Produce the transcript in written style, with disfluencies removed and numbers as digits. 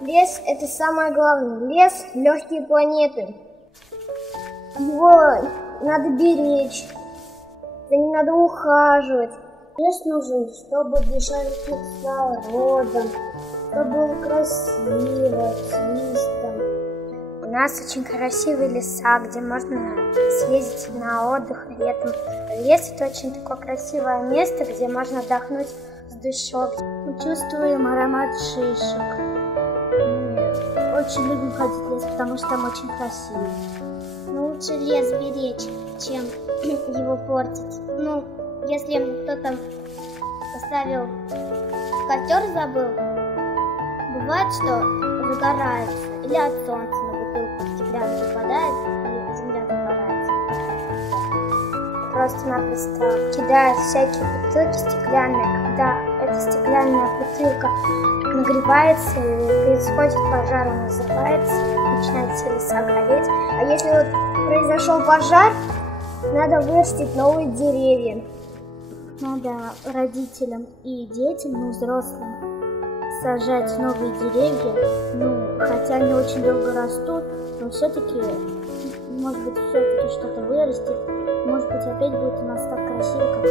Лес – это самое главное. Лес – легкие планеты. Его надо беречь, за ним надо ухаживать. Лес нужен, чтобы дышать кислородом, чтобы было красиво, чисто. У нас очень красивые леса, где можно съездить на отдых летом. Лес – это очень такое красивое место, где можно отдохнуть с душой. Мы чувствуем аромат шишек. Мы очень любим ходить в лес, потому что там очень красиво. Но лучше лес беречь, чем его портить. Если кто-то поставил костер, забыл, бывает, что загорается, или от солнца на бутылку стеклянную попадает, и земля загорается. Просто-напросто кидают всякие бутылки стеклянные. Когда эта стеклянная бутылка нагревается и происходит пожар, он взрывается, начинает все леса гореть. А если вот произошел пожар, надо вырастить новые деревья. Надо родителям и детям, взрослым, сажать новые деревья. Хотя они очень долго растут, но все-таки, может быть, все-таки что-то вырастет. Может быть, опять будет у нас так красиво, как